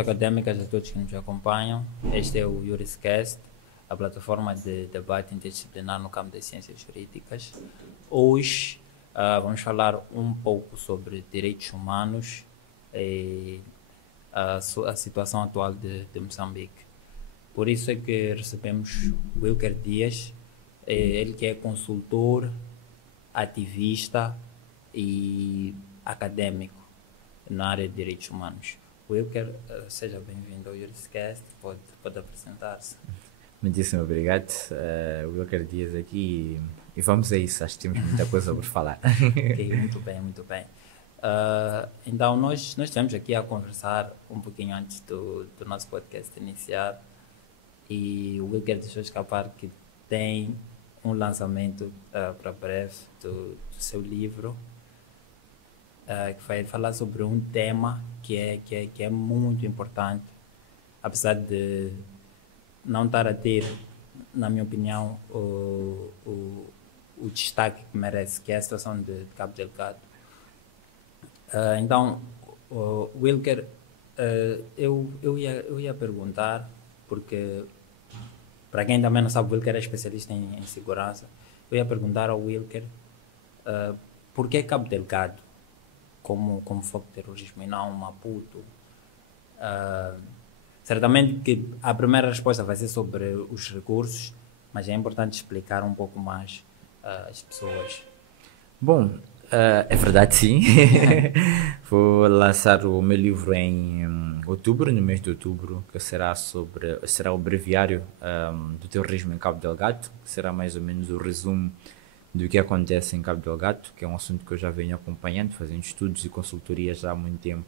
académicas, a todos que nos acompanham. Este é o Juriscast, a plataforma de debate interdisciplinar no campo das ciências jurídicas. Hoje vamos falar um pouco sobre direitos humanos e a situação atual de Moçambique. Por isso é que recebemos Wilker Dias, ele que é consultor, ativista e acadêmico na área de direitos humanos. Wilker, seja bem-vindo ao Juriscast, pode apresentar-se. Muitíssimo obrigado, Wilker Dias aqui, e vamos a isso, acho que temos muita coisa por falar. Ok, muito bem. Então, nós estamos aqui a conversar um pouquinho antes do nosso podcast iniciar, e o Wilker deixou escapar que tem um lançamento para breve do seu livro, que vai falar sobre um tema que é muito importante, apesar de não estar a ter, na minha opinião, o destaque que merece, que é a situação de Cabo Delgado. Então, Wilker, eu ia perguntar, porque para quem também não sabe, o Wilker é especialista em segurança. Eu ia perguntar ao Wilker por que Cabo Delgado como foco de terrorismo e não Maputo. Certamente que a primeira resposta vai ser sobre os recursos, mas é importante explicar um pouco mais às pessoas. Bom, é verdade, sim. Vou lançar o meu livro em outubro, no mês de outubro, que será o breviário do terrorismo em Cabo Delgado, que será mais ou menos o resumo do que acontece em Cabo Delgado, que é um assunto que eu já venho acompanhando, fazendo estudos e consultorias já há muito tempo.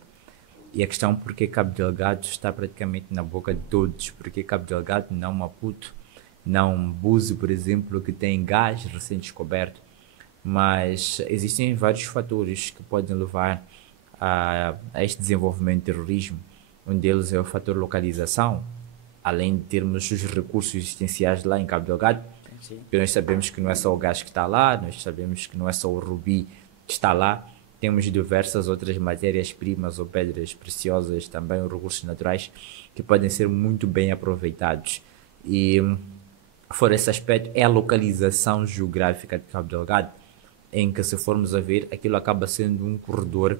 E a questão porque Cabo Delgado está praticamente na boca de todos, porque Cabo Delgado, não Maputo, não Búzios, por exemplo, que tem gás recém-descoberto, mas existem vários fatores que podem levar a este desenvolvimento de terrorismo. Um deles é o fator localização, além de termos os recursos existenciais lá em Cabo Delgado. Sim. Porque nós sabemos que não é só o gás que está lá, nós sabemos que não é só o rubi que está lá, temos diversas outras matérias-primas ou pedras preciosas, também os recursos naturais, que podem ser muito bem aproveitados. E, fora esse aspecto, é a localização geográfica de Cabo Delgado, em que, se formos a ver, aquilo acaba sendo um corredor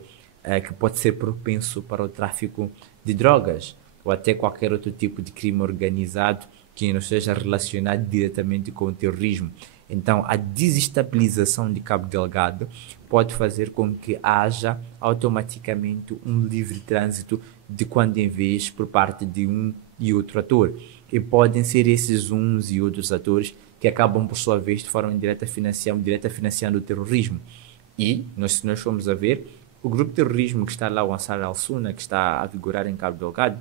que pode ser propenso para o tráfico de drogas, ou até qualquer outro tipo de crime organizado que não esteja relacionado diretamente com o terrorismo. Então, a desestabilização de Cabo Delgado pode fazer com que haja automaticamente um livre trânsito de quando em vez por parte de um e outro ator. E podem ser esses uns e outros atores que acabam, por sua vez, de forma direta financiando o terrorismo. E, se nós formos a ver, o grupo de terrorismo que está lá, o Ansar al-Sunna, que está a vigorar em Cabo Delgado,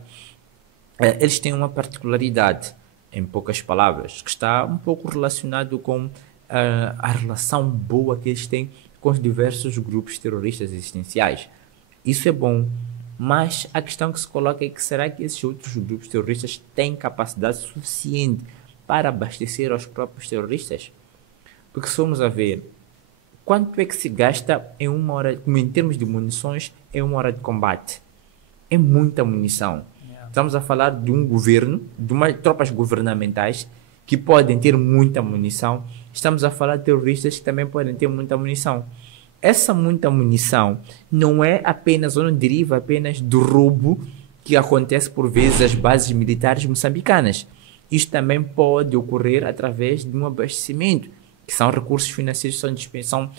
eles têm uma particularidade, em poucas palavras, que está um pouco relacionado com a relação boa que eles têm com os diversos grupos terroristas existenciais. Isso é bom, mas a questão que se coloca é que será que esses outros grupos terroristas têm capacidade suficiente para abastecer aos próprios terroristas? Porque se formos a ver, quanto é que se gasta em uma hora, em termos de munições, em uma hora de combate? É muita munição. Estamos a falar de um governo, tropas governamentais que podem ter muita munição. Estamos a falar de terroristas que também podem ter muita munição. Essa muita munição não é apenas, ou não deriva apenas do roubo que acontece por vezes às bases militares moçambicanas. Isto também pode ocorrer através de um abastecimento, que são recursos financeiros que são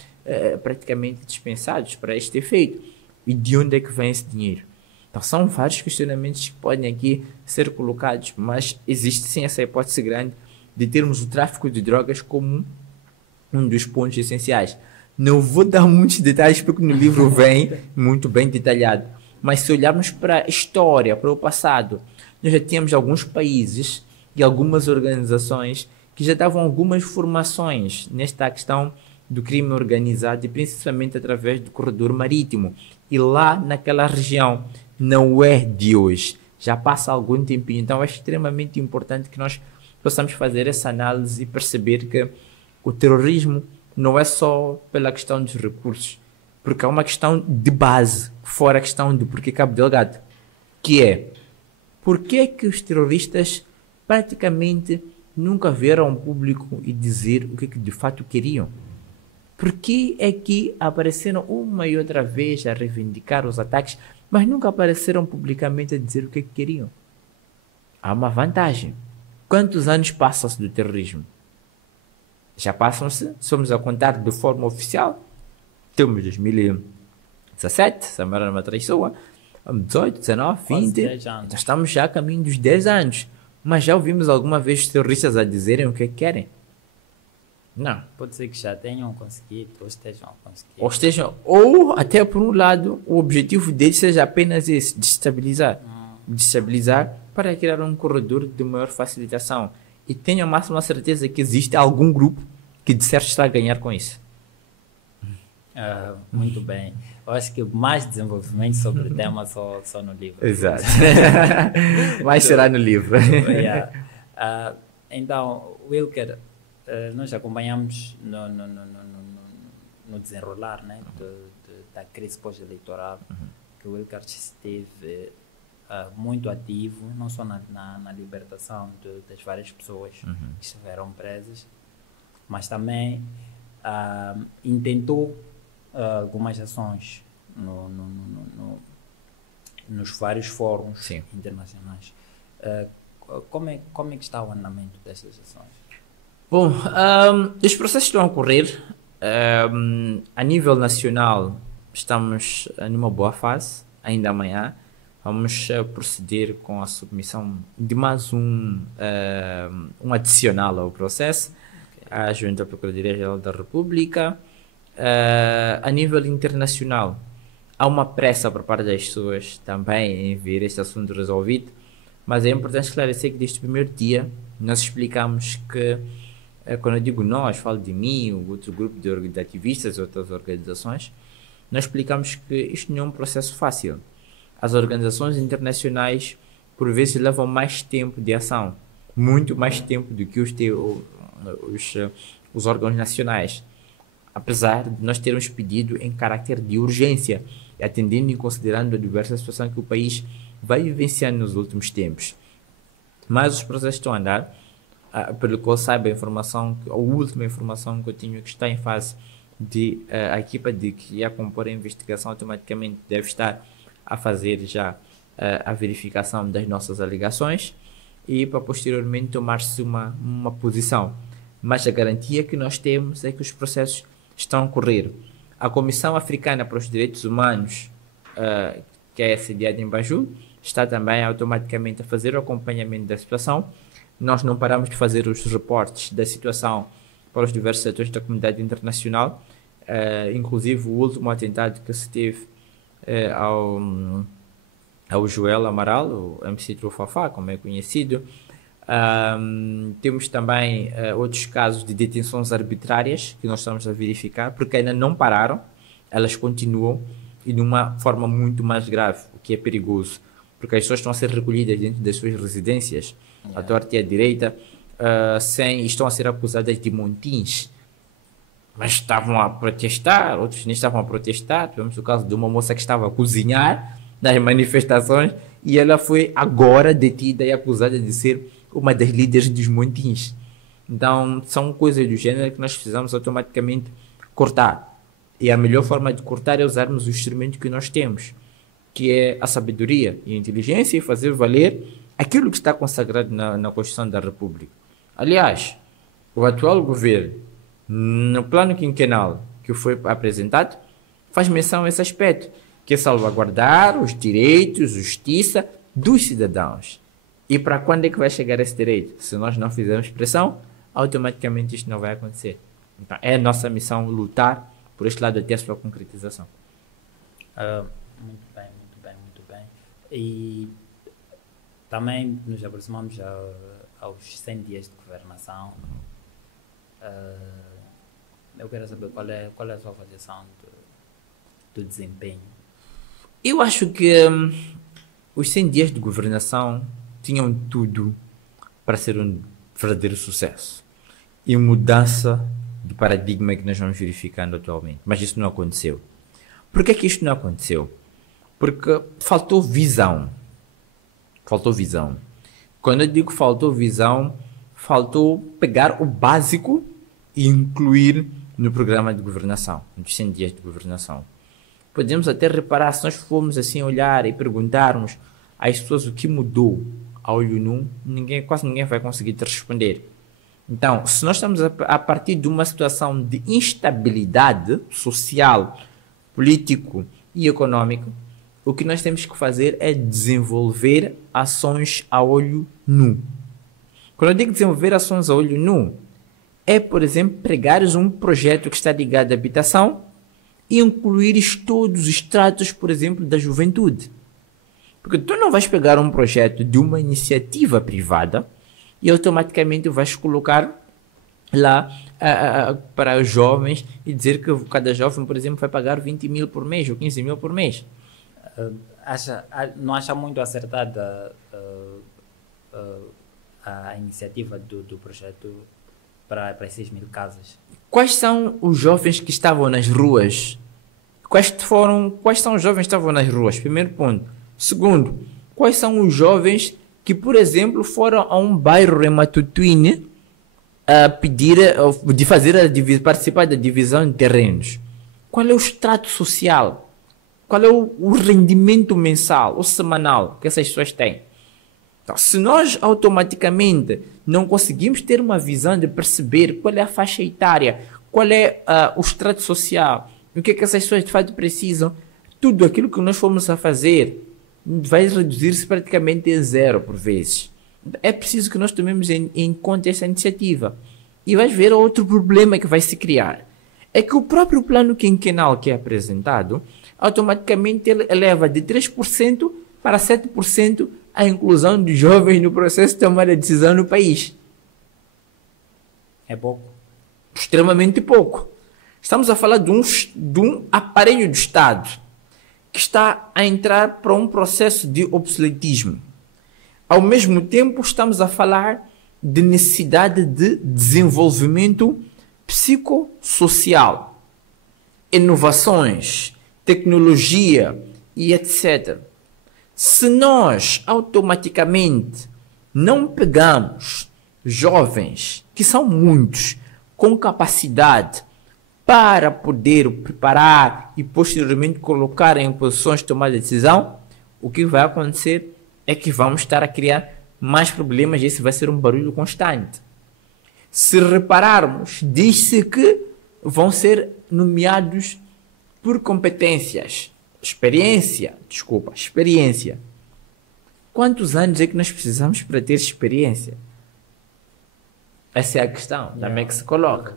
praticamente dispensados para este efeito. E de onde é que vem esse dinheiro? Então, são vários questionamentos que podem aqui ser colocados, mas existe sim essa hipótese grande de termos o tráfico de drogas como um dos pontos essenciais. Não vou dar muitos detalhes porque no livro vem muito bem detalhado, mas se olharmos para a história, para o passado, nós já tínhamos alguns países e algumas organizações que já davam algumas formações nesta questão do crime organizado e principalmente através do corredor marítimo. E lá naquela região não é de hoje, já passa algum tempinho. Então é extremamente importante que nós possamos fazer essa análise e perceber que o terrorismo não é só pela questão dos recursos, porque há uma questão de base, fora a questão do porquê Cabo Delgado, que é Por que que os terroristas praticamente nunca vieram ao público e dizer o que de fato queriam? Por que é que apareceram uma e outra vez a reivindicar os ataques, mas nunca apareceram publicamente a dizer o que queriam? Há uma vantagem. Quantos anos passam-se do terrorismo? Já passam-se, somos a contar de forma oficial, temos 2017, Samara Matraissoa, 18, 19, 20, então estamos já a caminho dos 10 anos. Mas já ouvimos alguma vez os terroristas a dizerem o que querem? Não. Pode ser que já tenham conseguido, ou estejam a conseguir. Ou até por um lado, o objetivo deles seja apenas esse, destabilizar. Destabilizar para criar um corredor de maior facilitação. E tenho a máxima certeza que existe algum grupo que de certo está a ganhar com isso. Muito bem. Eu acho que mais desenvolvimento sobre o tema só no livro. Exato. Mais será no livro. Então, Wilker, nós acompanhamos no desenrolar, né, da crise pós-eleitoral, que o Wilker esteve muito ativo, não só na libertação das várias pessoas que estiveram presas, mas também intentou algumas ações nos vários fóruns internacionais. Como é que está o andamento dessas ações? Bom, os processos estão a ocorrer. A nível nacional, estamos numa boa fase. Ainda amanhã vamos proceder com a submissão de mais um adicional ao processo, junto à Procuradoria-Geral da República. A nível internacional, há uma pressa por parte das pessoas também em ver este assunto resolvido, mas é importante esclarecer que desde o primeiro dia nós explicamos que, quando eu digo nós, falo de mim, o outro grupo de ativistas, outras organizações, nós explicamos que isto não é um processo fácil. As organizações internacionais por vezes levam mais tempo de ação, muito mais tempo do que os órgãos nacionais, apesar de nós termos pedido em caráter de urgência, atendendo e considerando a diversa situação que o país vai vivenciando nos últimos tempos. Mas os processos estão a andar, pelo que eu saiba, a última informação que eu tinha, que está em fase de a equipa que ia compor a investigação automaticamente deve estar a fazer já a verificação das nossas alegações e para posteriormente tomar-se uma posição. Mas a garantia que nós temos é que os processos estão a ocorrer. A Comissão Africana para os Direitos Humanos, que é sediada em Banjul, está também automaticamente a fazer o acompanhamento da situação. Nós não paramos de fazer os reportes da situação para os diversos setores da comunidade internacional, inclusive o último atentado que se teve ao Joel Amaral, o MC Trufafá, como é conhecido. Temos também outros casos de detenções arbitrárias que nós estamos a verificar, porque ainda não pararam, elas continuam e de uma forma muito mais grave, o que é perigoso, porque as pessoas estão a ser recolhidas dentro das suas residências, à torta e à direita, estão a ser acusadas de montins, mas estavam a protestar, outros nem estavam a protestar. Tivemos o caso de uma moça que estava a cozinhar nas manifestações e ela foi agora detida e acusada de ser uma das líderes dos montins. Então são coisas do gênero que nós precisamos automaticamente cortar, e a melhor forma de cortar é usarmos o instrumento que nós temos, que é a sabedoria e a inteligência, e fazer valer aquilo que está consagrado na Constituição da República. Aliás, o atual governo, no plano quinquenal que foi apresentado, faz menção a esse aspecto, que é salvaguardar os direitos, justiça dos cidadãos. E para quando é que vai chegar esse direito? Se nós não fizermos pressão, automaticamente isto não vai acontecer. Então, é a nossa missão lutar por este lado até a sua concretização. Muito bem, muito bem, muito bem. E também nos aproximamos aos 100 dias de governação. Eu quero saber qual é a sua avaliação do desempenho. Eu acho que os 100 dias de governação tinham tudo para ser um verdadeiro sucesso e mudança de paradigma que nós vamos verificando atualmente. Mas isso não aconteceu. Por que isto não aconteceu? Porque faltou visão. Faltou visão. Quando eu digo faltou visão, faltou pegar o básico e incluir no programa de governação, nos 100 dias de governação. Podemos até reparar, se nós formos assim olhar e perguntarmos às pessoas o que mudou ao olho nu, quase ninguém vai conseguir te responder. Então, se nós estamos a partir de uma situação de instabilidade social, político e econômico, o que nós temos que fazer é desenvolver ações a olho nu. Quando eu digo desenvolver ações a olho nu, é, por exemplo, pregares um projeto que está ligado à habitação e incluires todos os estratos, por exemplo, da juventude. Porque tu não vais pegar um projeto de uma iniciativa privada e automaticamente vais colocar lá para os jovens e dizer que cada jovem, por exemplo, vai pagar 20 mil por mês ou 15 mil por mês. Não acha muito acertada a iniciativa do projeto para 6 mil casas? Quais são os jovens que estavam nas ruas? Quais são os jovens que estavam nas ruas? Primeiro ponto. Segundo, quais são os jovens que, por exemplo, foram a um bairro em Matutuine a pedir de participar da divisão de terrenos? Qual é o extrato social? Qual é o rendimento mensal ou semanal que essas pessoas têm? Então, se nós automaticamente não conseguimos ter uma visão de perceber qual é a faixa etária, qual é o extrato social, o que é que essas pessoas de fato precisam, tudo aquilo que nós formos a fazer vai reduzir-se praticamente a zero por vezes. É preciso que nós tomemos em conta essa iniciativa. E vais ver outro problema que vai se criar. É que o próprio plano quinquenal que é apresentado, automaticamente ele eleva de 3% para 7% a inclusão de jovens no processo de tomada de decisão no país. É pouco. Extremamente pouco. Estamos a falar de um aparelho do Estado que está a entrar para um processo de obsoletismo. Ao mesmo tempo, estamos a falar de necessidade de desenvolvimento psicossocial, inovações, tecnologia e etc. Se nós automaticamente não pegamos jovens, que são muitos, com capacidade para poder preparar e posteriormente colocar em posições de tomar decisão, o que vai acontecer é que vamos estar a criar mais problemas e esse vai ser um barulho constante. Se repararmos, diz-se que vão ser nomeados por competências. Experiência. Quantos anos é que nós precisamos para ter experiência? Essa é a questão também que se coloca.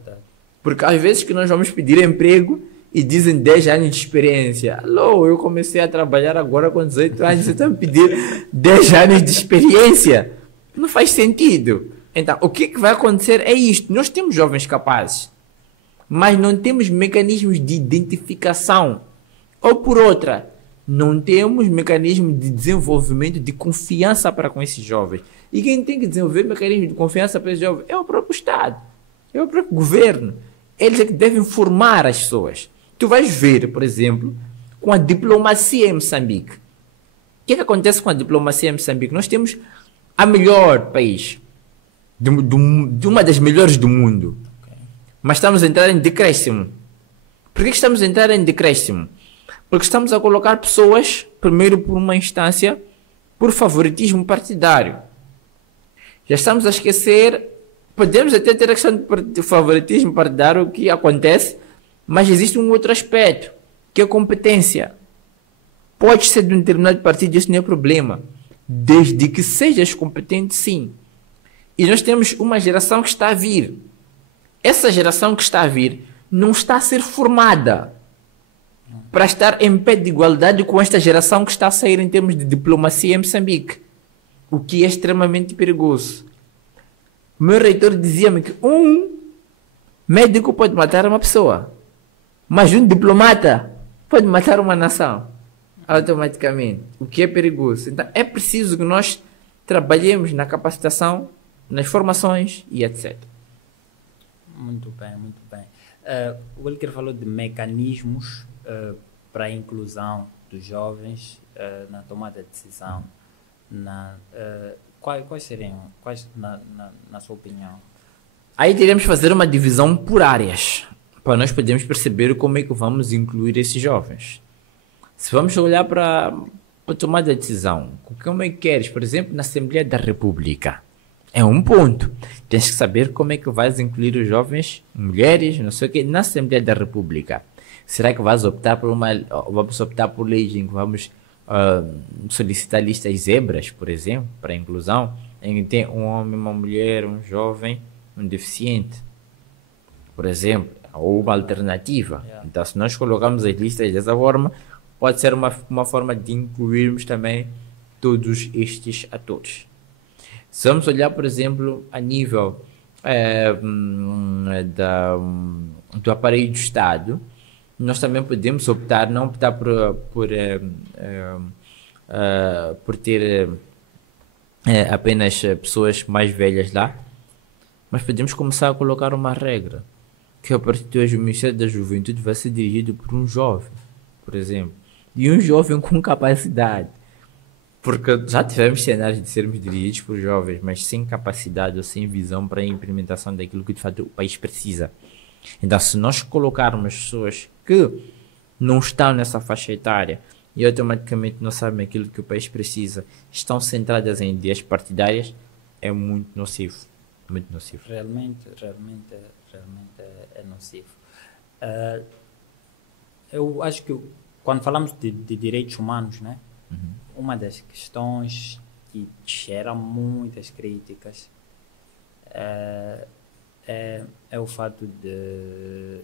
Porque às vezes que nós vamos pedir emprego e dizem 10 anos de experiência. Alô, eu comecei a trabalhar agora com 18 anos, você está me pedindo 10 anos de experiência? Não faz sentido. Então, o que vai acontecer é isto. Nós temos jovens capazes, mas não temos mecanismos de identificação. Ou por outra, não temos mecanismo de desenvolvimento de confiança para com esses jovens. E quem tem que desenvolver mecanismo de confiança para esses jovens é o próprio Estado, é o próprio governo. Eles é que devem formar as pessoas. Tu vais ver, por exemplo, com a diplomacia em Moçambique. O que é que acontece com a diplomacia em Moçambique? Nós temos a melhor país, de uma das melhores do mundo. Mas estamos a entrar em decréscimo. Por que estamos a entrar em decréscimo? Porque estamos a colocar pessoas, primeiro por uma instância, por favoritismo partidário. Já estamos a esquecer, podemos até ter a questão de favoritismo partidário, o que acontece, mas existe um outro aspecto, que é a competência. Pode ser de um determinado partido, isso não é problema, desde que sejas competente, sim. E nós temos uma geração que está a vir. Essa geração que está a vir não está a ser formada para estar em pé de igualdade com esta geração que está a sair em termos de diplomacia em Moçambique, o que é extremamente perigoso. O meu reitor dizia-me que um médico pode matar uma pessoa, mas um diplomata pode matar uma nação automaticamente, o que é perigoso. Então é preciso que nós trabalhemos na capacitação, nas formações e etc. Muito bem, muito bem. O Wilker falou de mecanismos para a inclusão dos jovens na tomada de decisão. Quais seriam, na sua opinião? Aí teremos que fazer uma divisão por áreas, para nós podermos perceber como é que vamos incluir esses jovens. Se vamos olhar para tomar a decisão, como é que queres, por exemplo, na Assembleia da República, é um ponto. Tens que saber como é que vais incluir os jovens, mulheres, não sei o quê, na Assembleia da República. Será que vamos optar por leis em que vamos solicitar listas zebras, por exemplo, para a inclusão, em que tem um homem, uma mulher, um jovem, um deficiente, por exemplo, ou uma alternativa. Yeah. Então, se nós colocamos as listas dessa forma, pode ser uma forma de incluirmos também todos estes atores. Se vamos olhar, por exemplo, a nível do aparelho do Estado, nós também podemos não optar por ter apenas pessoas mais velhas lá, mas podemos começar a colocar uma regra, que a partir de hoje o Ministério da Juventude vai ser dirigido por um jovem, por exemplo, e um jovem com capacidade. Porque já tivemos cenários de sermos dirigidos por jovens, mas sem capacidade ou sem visão para a implementação daquilo que de fato o país precisa. Então, se nós colocarmos pessoas que não estão nessa faixa etária e automaticamente não sabem aquilo que o país precisa, estão centradas em ideias partidárias, é muito nocivo. Muito nocivo. Realmente é nocivo. Eu acho que quando falamos de direitos humanos, né? Uma das questões que gera muitas críticas é o fato de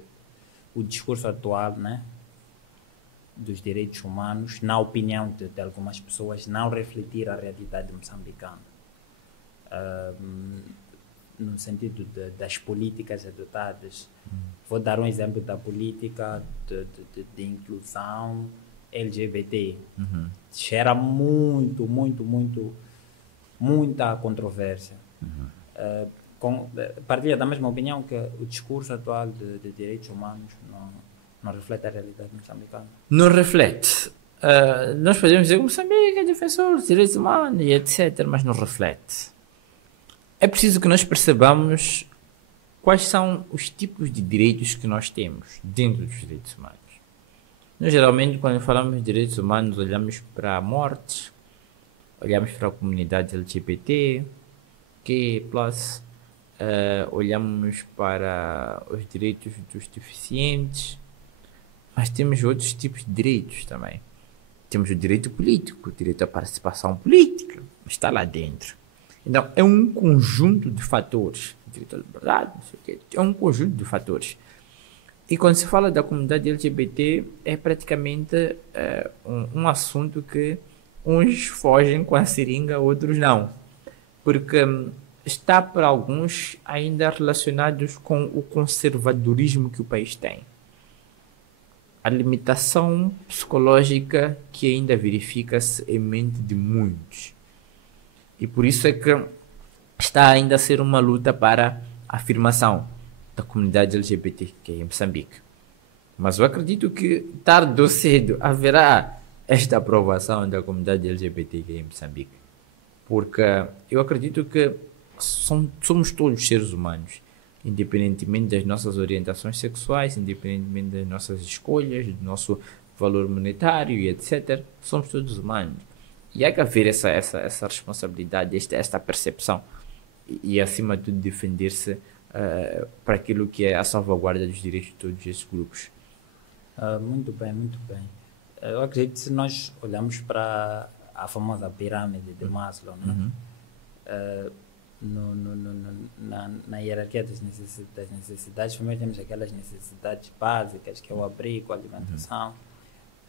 o discurso atual, né, dos direitos humanos, na opinião de algumas pessoas, não refletir a realidade moçambicana. No sentido das políticas adotadas. Vou dar um exemplo da política de inclusão LGBT. Gera muita controvérsia. Partilha da mesma opinião que o discurso atual de direitos humanos não reflete a realidade moçambicana. Não reflete. Nós podemos dizer que Moçambique é defensor dos direitos humanos e etc., mas não reflete. É preciso que nós percebamos quais são os tipos de direitos que nós temos dentro dos direitos humanos. Nós, geralmente, quando falamos de direitos humanos, olhamos para a morte, olhamos para a comunidade LGBT, olhamos para os direitos dos deficientes, mas temos outros tipos de direitos também. Temos o direito político, o direito à participação política, está lá dentro. Então, é um conjunto de fatores. Direito à liberdade, não sei o quê, é um conjunto de fatores. E quando se fala da comunidade LGBT, é praticamente um assunto que uns fogem com a seringa, outros não. Porque está para alguns ainda relacionados com o conservadorismo que o país tem. A limitação psicológica que ainda verifica-se em mente de muitos. E por isso é que está ainda a ser uma luta para a afirmação da comunidade LGBT que é em Moçambique. Mas eu acredito que tarde ou cedo haverá esta aprovação da comunidade LGBT que é em Moçambique. Porque eu acredito que somos todos seres humanos, independentemente das nossas orientações sexuais, independentemente das nossas escolhas, do nosso valor monetário e etc. Somos todos humanos. E há que haver essa responsabilidade, esta percepção e acima de tudo, defender-se para aquilo que é a salvaguarda dos direitos de todos esses grupos. Muito bem. Eu acredito que se nós olharmos para a famosa pirâmide de Maslow, né? Na hierarquia das necessidades, primeiro temos aquelas necessidades básicas, que é o abrigo, a alimentação.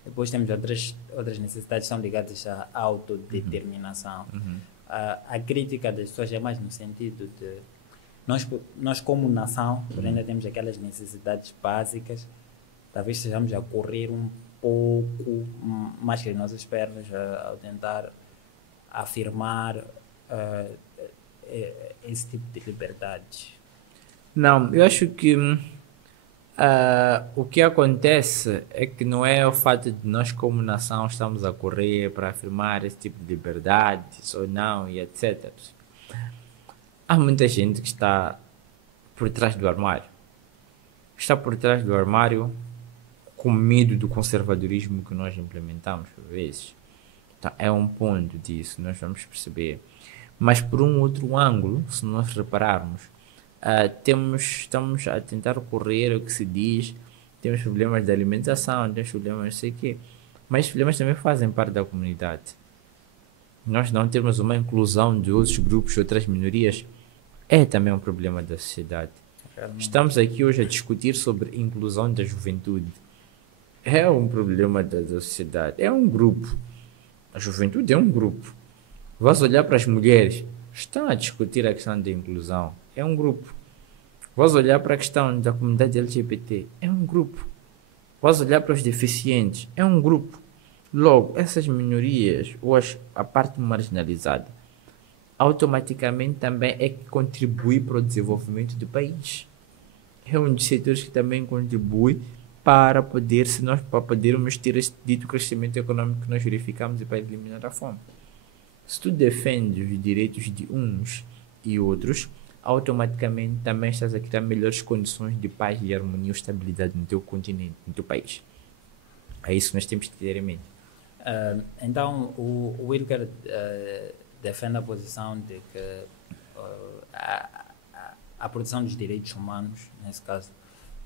Depois temos outras necessidades que são ligadas à autodeterminação. A crítica das pessoas é mais no sentido de nós como nação, ainda temos aquelas necessidades básicas, talvez estejamos a correr um pouco mais que as nossas pernas ao tentar afirmar esse tipo de liberdade. Não, eu acho que O que acontece é que não é o fato de nós como nação estamos a correr para afirmar esse tipo de liberdades ou não e etc. Há muita gente que está por trás do armário. Está por trás do armário com medo do conservadorismo que nós implementamos por vezes. Então, é um ponto disso, nós vamos perceber. Mas por um outro ângulo, se nós repararmos, estamos a tentar correr o que se diz, temos problemas de alimentação, temos problemas não sei o quê, mas esses problemas também fazem parte da comunidade. Nós não temos uma inclusão de outros grupos, outras minorias, é também um problema da sociedade. Estamos aqui hoje a discutir sobre inclusão da juventude. É um problema da sociedade, é um grupo. A juventude é um grupo. Vais olhar para as mulheres, estão a discutir a questão da inclusão, é um grupo. Vais olhar para a questão da comunidade LGBT, é um grupo. Vais olhar para os deficientes, é um grupo. Logo, essas minorias, ou a parte marginalizada, automaticamente também é que contribui para o desenvolvimento do país. É um dos setores que também contribui para podermos ter este dito crescimento econômico que nós verificamos e para eliminar a fome. Se tu defendes os direitos de uns e outros, automaticamente também estás a criar melhores condições de paz e harmonia e estabilidade no teu continente, no teu país. É isso que nós temos que ter em mente. Então, o Wilker defende a posição de que a proteção dos direitos humanos, nesse caso,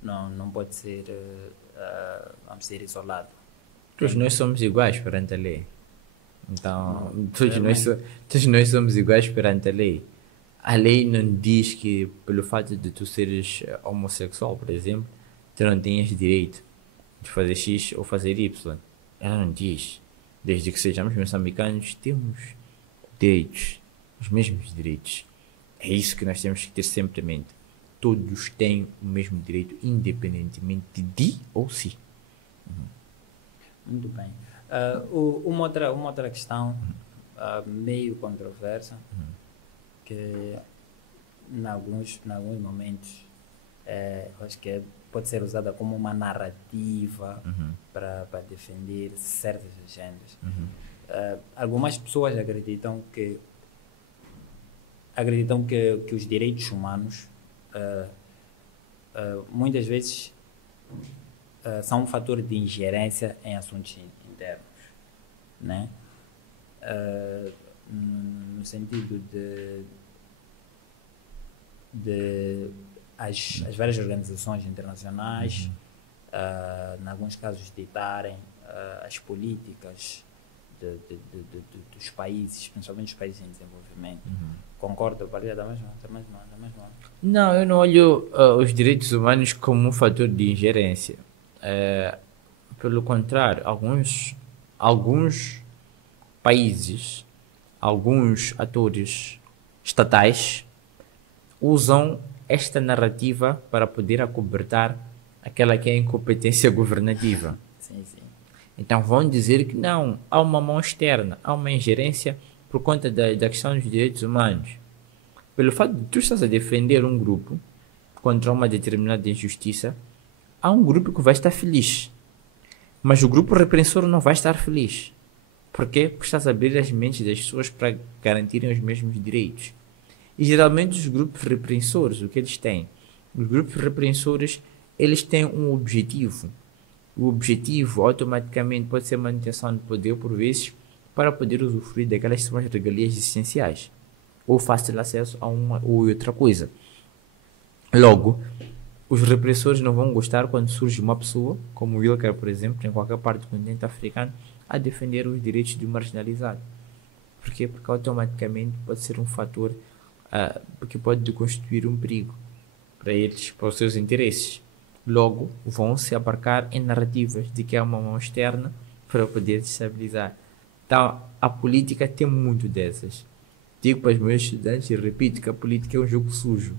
não pode ser, vamos dizer, isolado. Todos nós somos iguais perante a lei. Então, todos nós somos iguais perante a lei. A lei não diz que, pelo fato de tu seres homossexual, por exemplo, tu não tens direito de fazer X ou fazer Y. Ela não diz. Desde que sejamos moçambicanos, temos direitos, os mesmos direitos. É isso que nós temos que ter sempre em mente. Todos têm o mesmo direito, independentemente de ou se. Muito bem. Uma outra questão meio controversa, que em alguns momentos acho que pode ser usada como uma narrativa para defender certas agendas. Algumas pessoas acreditam que os direitos humanos muitas vezes são um fator de ingerência em assuntos internos, né? No sentido de as várias organizações internacionais, em alguns casos, ditarem as políticas dos países, principalmente os países em desenvolvimento. Concordo, Maria, da mesma? Não, eu não olho os direitos humanos como um fator de ingerência. Pelo contrário, alguns países, alguns atores estatais usam esta narrativa para poder acobertar aquela que é a incompetência governativa. Sim. Então vão dizer que não, há uma mão externa, há uma ingerência por conta da questão dos direitos humanos. Pelo fato de tu estás a defender um grupo contra uma determinada injustiça, há um grupo que vai estar feliz, mas o grupo repressor não vai estar feliz. Por quê? Porque estás a abrir as mentes das pessoas para garantirem os mesmos direitos. E geralmente os grupos repressores, o que eles têm? Os grupos repressores, eles têm um objetivo. O objetivo automaticamente pode ser a manutenção do poder por vezes para poder usufruir daquelas que são as regalias essenciais ou fácil acesso a uma ou outra coisa. Logo, os repressores não vão gostar quando surge uma pessoa, como o Wilker, por exemplo, em qualquer parte do continente africano, a defender os direitos do marginalizado. Por quê? Porque automaticamente pode ser um fator que pode constituir um perigo para eles, para os seus interesses. Logo, vão se abarcar em narrativas de que há uma mão externa para poder estabilizar. Então, a política tem muito dessas. Digo para os meus estudantes e repito que a política é um jogo sujo.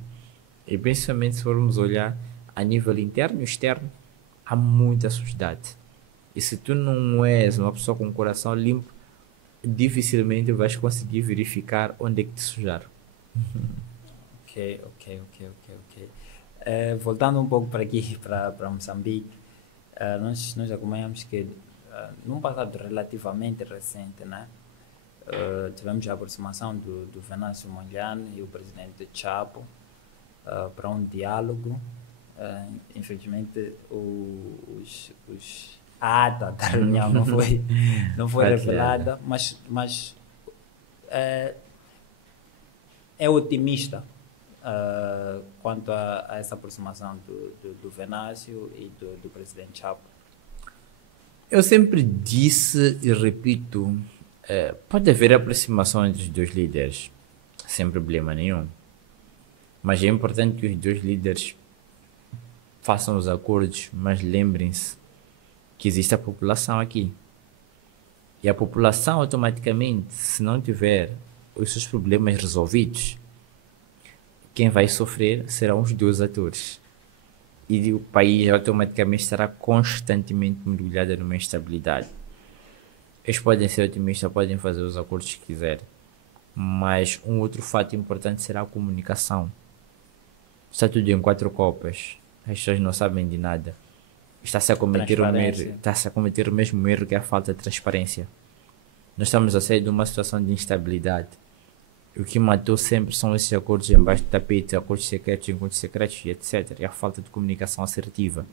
E principalmente se formos olhar a nível interno e externo, há muita sujidade. E se tu não és uma pessoa com o coração limpo, dificilmente vais conseguir verificar onde é que te sujaram. Ok. Voltando um pouco para aqui, para Moçambique, nós acompanhamos que num passado relativamente recente, né, tivemos a aproximação do Venâncio Mondlane e o presidente Chapo para um diálogo. Infelizmente, a ata da reunião não foi revelada, mas é otimista quanto a essa aproximação do Venâncio e do presidente Chapo. Eu sempre disse e repito, pode haver aproximação entre os dois líderes, sem problema nenhum. Mas é importante que os dois líderes façam os acordos, mas lembrem-se que existe a população aqui. E a população, automaticamente, se não tiver os seus problemas resolvidos, quem vai sofrer serão os dois atores. E o país automaticamente estará constantemente mergulhado numa instabilidade. Eles podem ser otimistas, podem fazer os acordos que quiserem, mas um outro fato importante será a comunicação. Está tudo em 4 copas, as pessoas não sabem de nada. Está-se a cometer o mesmo erro que é a falta de transparência. Nós estamos a sair de uma situação de instabilidade. O que matou sempre são esses acordos embaixo do tapete, acordos secretos, encontros secretos, etc. E a falta de comunicação assertiva.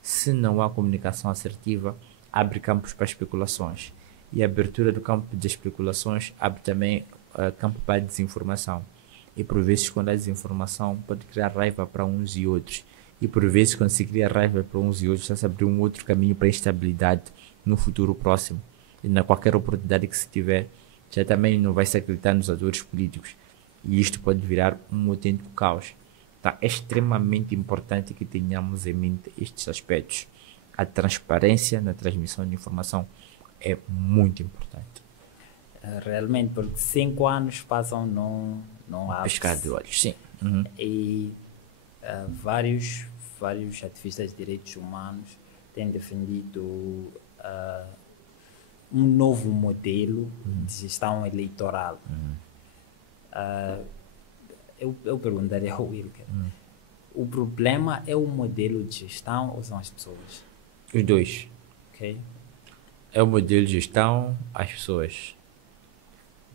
Se não há comunicação assertiva, abre campos para especulações. E a abertura do campo de especulações abre também campo para a desinformação. E por vezes, quando há desinformação, pode criar raiva para uns e outros. E por vezes, quando se cria raiva para uns e outros, está-se a abrir um outro caminho para a instabilidade no futuro próximo. E na qualquer oportunidade que se tiver, já também não vai se acreditar nos atores políticos. E isto pode virar um autêntico caos. Tá? É extremamente importante que tenhamos em mente estes aspectos. A transparência na transmissão de informação é muito importante. Realmente, porque 5 anos passam não há Pescar de olhos, sim. E vários ativistas de direitos humanos têm defendido um novo modelo de gestão eleitoral. Eu perguntaria ao Wilker, o problema é o modelo de gestão ou são as pessoas? Os dois. Okay. É o modelo de gestão, as pessoas.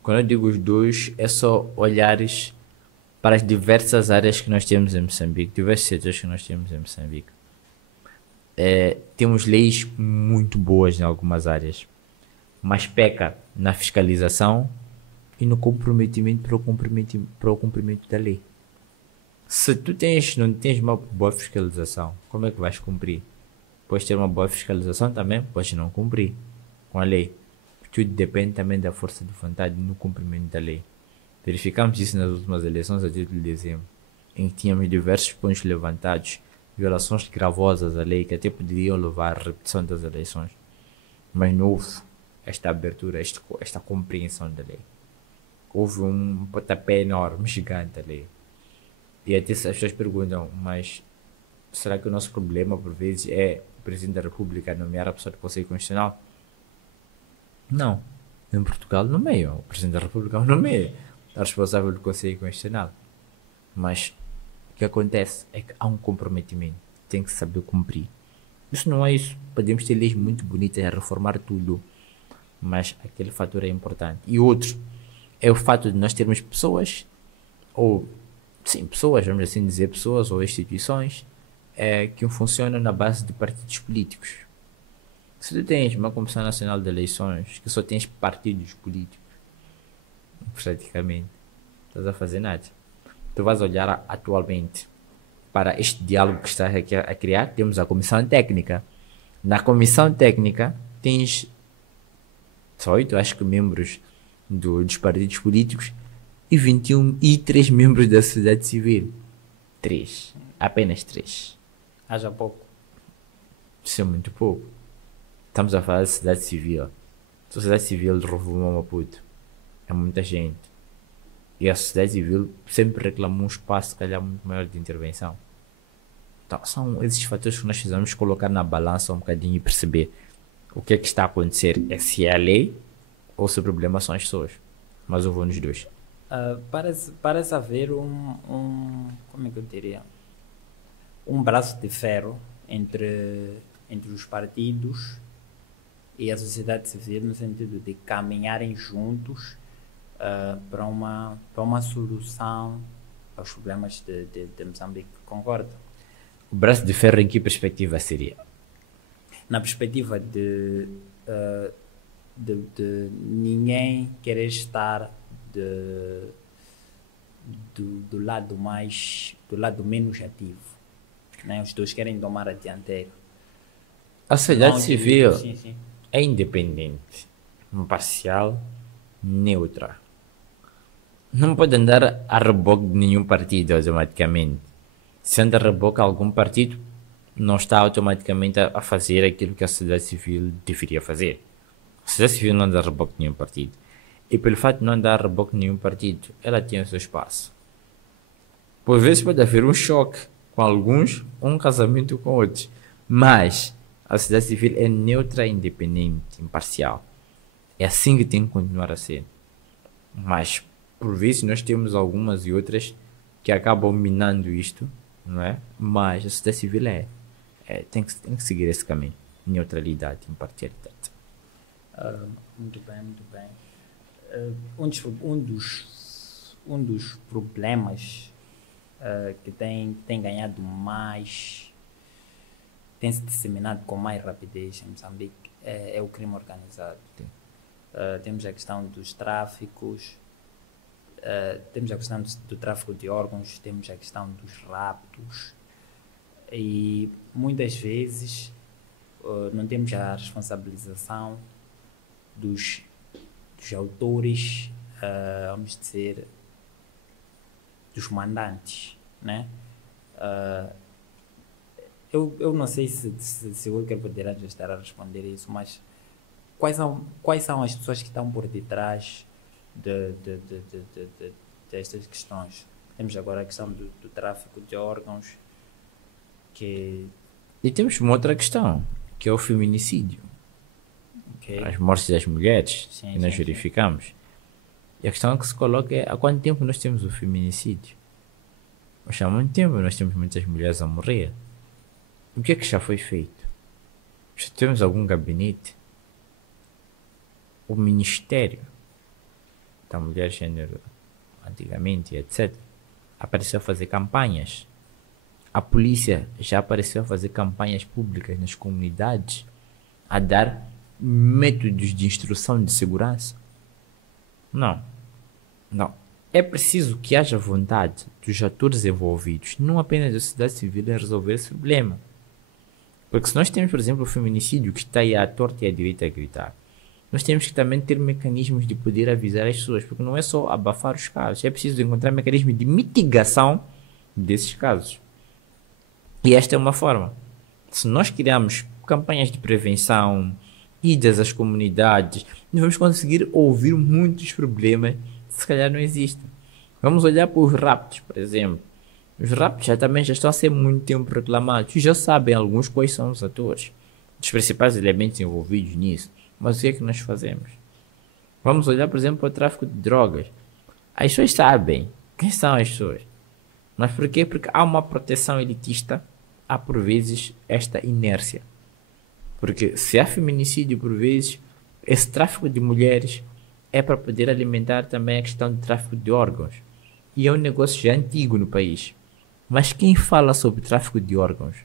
Quando eu digo os dois, é só olhares para as diversas áreas que nós temos em Moçambique, diversos setores que nós temos em Moçambique. Temos leis muito boas em algumas áreas, mas peca na fiscalização e no comprometimento para o cumprimento da lei. Se tu não tens uma boa fiscalização, como é que vais cumprir? Podes ter uma boa fiscalização também, podes não cumprir com a lei. Tudo depende também da força de vontade no cumprimento da lei. Verificamos isso nas últimas eleições a 8 de dezembro, em que tínhamos diversos pontos levantados, violações gravosas à lei que até poderiam levar à repetição das eleições. Mas não houve esta abertura, esta compreensão da lei. Houve um pontapé enorme, gigante à lei. E até as pessoas perguntam, mas será que o nosso problema, por vezes, é o Presidente da República nomear a pessoa do Conselho Constitucional? Não. Em Portugal nomeia. O Presidente da República nomeia a responsável do Conselho Constitucional. Mas o que acontece é que há um comprometimento. Tem que saber cumprir. Isso não é isso. Podemos ter leis muito bonitas a reformar tudo. Mas aquele fator é importante. E outro é o fato de nós termos pessoas, vamos assim dizer, pessoas ou instituições que funcionam na base de partidos políticos. Se tu tens uma Comissão Nacional de Eleições que só tens partidos políticos, praticamente, estás a fazer nada. Tu vais olhar atualmente para este diálogo que estás a criar, temos a Comissão Técnica. Na Comissão Técnica tens 8, acho que, membros dos partidos políticos e 21 e 3 membros da sociedade civil. 3. Apenas 3. Haja pouco. Isso é muito pouco. Estamos a falar da sociedade civil. A sociedade civil de Rovuma Maputo é muita gente. E a sociedade civil sempre reclamou um espaço, se calhar, muito maior de intervenção. Então, são esses fatores que nós precisamos colocar na balança um bocadinho e perceber o que é que está a acontecer. Se é a lei ou se o problema são as pessoas. Mas eu vou nos dois. Parece haver como é que eu diria? um braço de ferro entre os partidos e a sociedade civil, no sentido de caminharem juntos para uma solução aos problemas de Moçambique. Concorda? O braço de ferro em que perspectiva seria? Na perspectiva de ninguém querer estar do lado menos ativo, né? Os dois querem tomar a dianteira. A sociedade Não, civil sim. é independente, imparcial, neutra. Não pode andar a reboque de nenhum partido automaticamente. Se anda a reboque a algum partido, não está automaticamente a fazer aquilo que a sociedade civil deveria fazer. A sociedade civil não anda a reboque de nenhum partido. E pelo fato de não andar a reboque de nenhum partido, ela tem o seu espaço. Por vezes pode haver um choque com alguns, um casamento com outros. Mas a sociedade civil é neutra, independente, imparcial. É assim que tem que continuar a ser. Mas, por vezes, nós temos algumas e outras que acabam minando isto, não é? Mas a sociedade civil tem que seguir esse caminho. Neutralidade, imparcialidade. Muito bem. Um dos problemas que tem ganhado mais, tem se disseminado com mais rapidez em Moçambique é o crime organizado. Temos a questão dos tráficos, temos a questão do tráfico de órgãos, temos a questão dos raptos e muitas vezes não temos a responsabilização dos autores, vamos dizer, dos mandantes, né? Eu não sei se o Wilker poderá já estar a responder isso, mas quais são as pessoas que estão por detrás destas questões? Temos agora a questão do tráfico de órgãos, E temos uma outra questão, que é o feminicídio. Okay. As mortes das mulheres, que nós verificamos. E a questão que se coloca é: há quanto tempo nós temos o feminicídio? Há muito tempo nós temos muitas mulheres a morrer. O que é que já foi feito? Já temos algum gabinete? O Ministério da Mulher, Gênero, antigamente, etc., apareceu a fazer campanhas. A polícia já apareceu a fazer campanhas públicas nas comunidades, a dar métodos de instrução de segurança? Não. É preciso que haja vontade dos atores envolvidos, não apenas da sociedade civil, em resolver esse problema. Porque se nós temos, por exemplo, o feminicídio que está aí à torta e à direita a gritar, nós temos que também ter mecanismos de poder avisar as pessoas, porque não é só abafar os casos, é preciso encontrar mecanismos de mitigação desses casos. E esta é uma forma. Se nós criarmos campanhas de prevenção, idas às comunidades, nós vamos conseguir ouvir muitos problemas que se calhar não existem. Vamos olhar para os raptos, por exemplo. Os raptos também já estão a ser muito tempo reclamados. Já sabem alguns quais são os atores, os principais elementos envolvidos nisso. Mas o que é que nós fazemos? Vamos olhar, por exemplo, para o tráfico de drogas. As pessoas sabem quem são as pessoas. Mas por quê? Porque há uma proteção elitista, há por vezes esta inércia. Porque se há feminicídio por vezes, esse tráfico de mulheres é para poder alimentar também a questão do tráfico de órgãos. E é um negócio já antigo no país. Mas quem fala sobre tráfico de órgãos?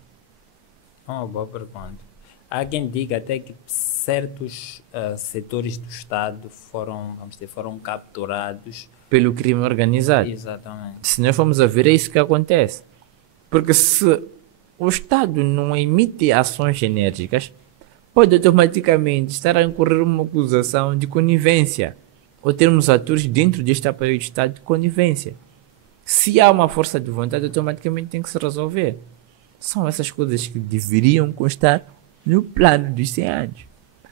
Uma boa pergunta. Há quem diga até que certos setores do Estado foram capturados pelo crime organizado. Exatamente. Se nós formos a ver, é isso que acontece. Porque se o Estado não emite ações enérgicas, pode automaticamente estar a incorrer uma acusação de conivência, ou termos atores dentro deste aparelho de Estado de conivência. Se há uma força de vontade, automaticamente tem que se resolver. São essas coisas que deveriam constar no plano dos 100 anos.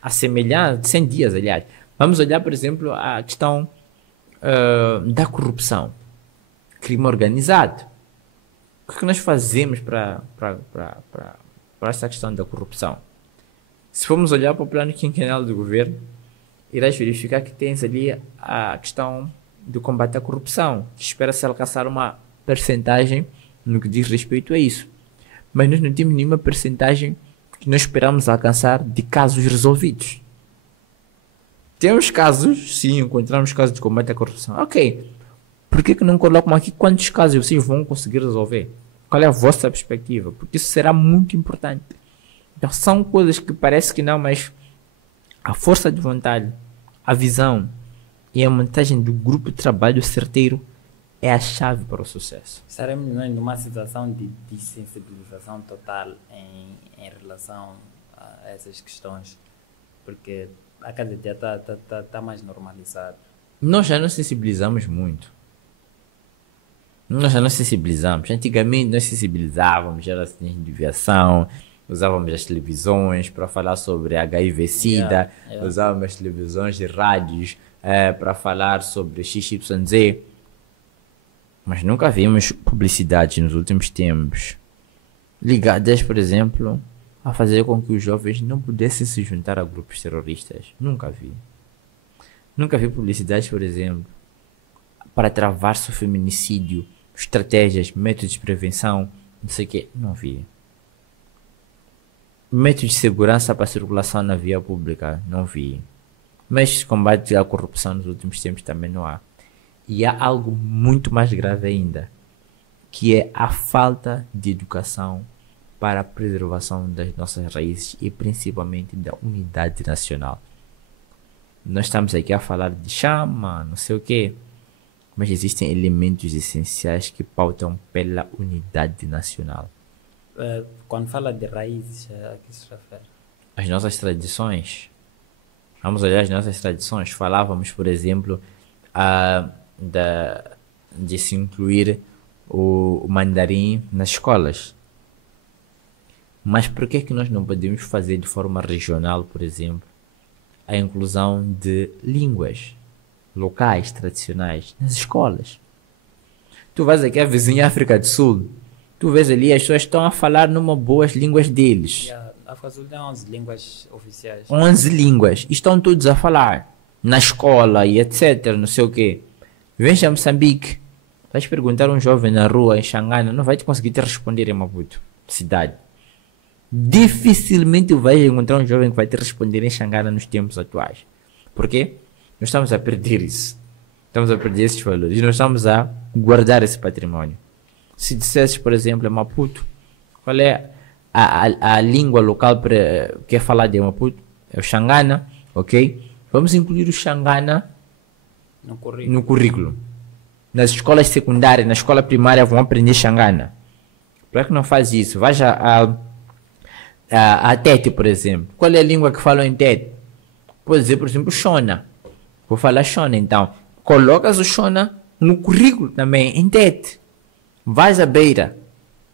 A semelhança de 100 dias, aliás. Vamos olhar, por exemplo, a questão da corrupção. Crime organizado. O que nós fazemos para essa questão da corrupção? Se formos olhar para o plano quinquenal do governo, irás verificar que tens ali a questão do combate à corrupção, que espera-se alcançar uma percentagem no que diz respeito a isso. mas nós não temos nenhuma percentagem que nós esperamos alcançar de casos resolvidos. Temos casos, sim, encontramos casos de combate à corrupção. Ok, por que não colocam aqui quantos casos vocês vão conseguir resolver? Qual é a vossa perspectiva? Porque isso será muito importante. Então são coisas que parece que não, mas a força de vontade, a visão e a montagem do grupo de trabalho certeiro é a chave para o sucesso. Estaremos numa situação de sensibilização total em relação a essas questões, porque a cada dia está mais normalizado. Nós já nos sensibilizamos muito. Nós já nos sensibilizamos. Antigamente nós sensibilizávamos, era assim, de desviação, usávamos as televisões para falar sobre HIV-Sida, usávamos as televisões e rádios para falar sobre XYZ. Mas nunca vimos publicidade nos últimos tempos ligadas, por exemplo, a fazer com que os jovens não pudessem se juntar a grupos terroristas. Nunca vi. Nunca vi publicidade, por exemplo, para travar-se o feminicídio, estratégias, métodos de prevenção, não sei o quê. Não vi. Métodos de segurança para a circulação na via pública. Não vi. Mas combate à corrupção nos últimos tempos também não há. E há algo muito mais grave ainda, que é a falta de educação para a preservação das nossas raízes e principalmente da unidade nacional. Nós estamos aqui a falar de chama, não sei o quê, mas existem elementos essenciais que pautam pela unidade nacional. Quando fala de raízes, a que se refere? As nossas tradições. Vamos olhar as nossas tradições. Falávamos, por exemplo, de se incluir o mandarim nas escolas. Mas por que nós não podemos fazer de forma regional, por exemplo, a inclusão de línguas locais, tradicionais, nas escolas? Tu vais aqui à vizinha África do Sul, tu vês ali as pessoas estão a falar numa boas línguas deles. A África do Sul tem 11 línguas oficiais. 11 línguas. Estão todos a falar na escola e etc, não sei o quê. Vens a Moçambique, vais perguntar a um jovem na rua em Xangana, não vai te conseguir te responder em Maputo, cidade. Dificilmente vais encontrar um jovem que vai te responder em Xangana nos tempos atuais. Por quê? Nós estamos a perder isso. Estamos a perder esses valores. E nós estamos a guardar esse patrimônio. Se dissesses, por exemplo, em Maputo, qual é a língua local que é falada em Maputo? É o Xangana, ok? Vamos incluir o Xangana no currículo. Nas escolas secundárias, na escola primária vão aprender Xangana. Por que não faz isso? Vai a Tete, por exemplo. Qual é a língua que falam em Tete? Pode dizer, por exemplo, Shona. Vou falar Shona, então. Colocas o Shona no currículo também, em Tete. Vais à Beira,